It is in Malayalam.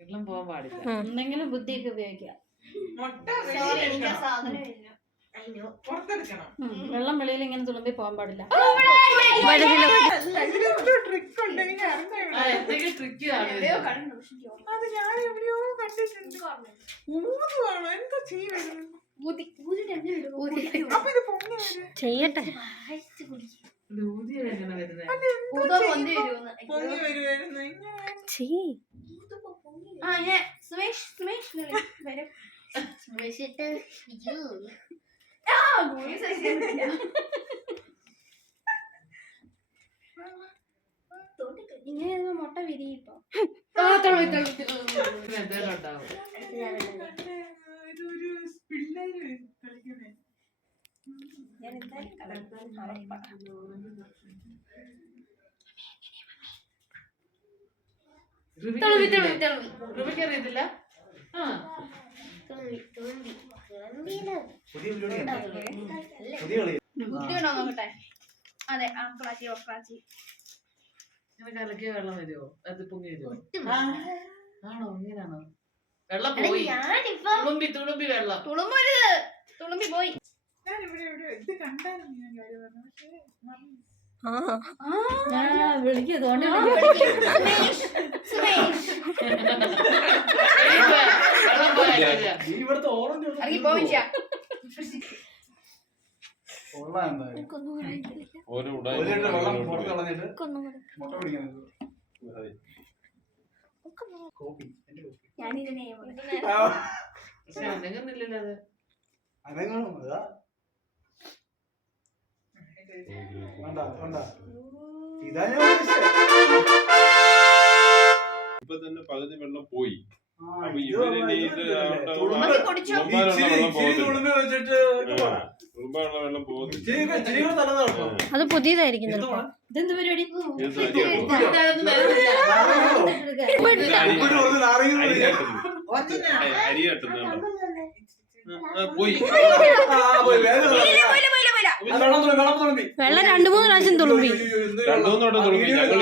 വെള്ളം പോകാൻ പാടില്ല. എന്തെങ്കിലും ബുദ്ധിയൊക്കെ ഉപയോഗിക്കാം. വെള്ളം വെളിയിൽ ഇങ്ങനെ തുളുമ്പി പോകാൻ പാടില്ല. ചെയ്യട്ടെ. ഇങ്ങനെ മുട്ട വിരിയിപ്പോ അറിയത്തില്ല. നോക്കട്ടെ. അതെ ആക്രാച്ചി ഒക്രാച്ചി കലക്കിയ വെള്ളം വരുമോ? അത് പൊങ്ങി വരുമോ? ആണോ? ഇങ്ങനാണോ? വെള്ളം പോയി. തുളുമ്പി വെള്ളം തുളുമ്പി പോയി. വിളിക്കോണ്ട് ഇപ്പൊ തന്നെ പകുതി വെള്ളം പോയി. അത് പുതിയതായിരിക്കും. ഇതെന്ത് പരിപാടി? അരി കട്ടുന്ന പോയി. വെള്ളം 2-3 പ്രാവശ്യം തുളുമ്പി. 2-3 വട്ടം തുളുമ്പി. ഞങ്ങൾ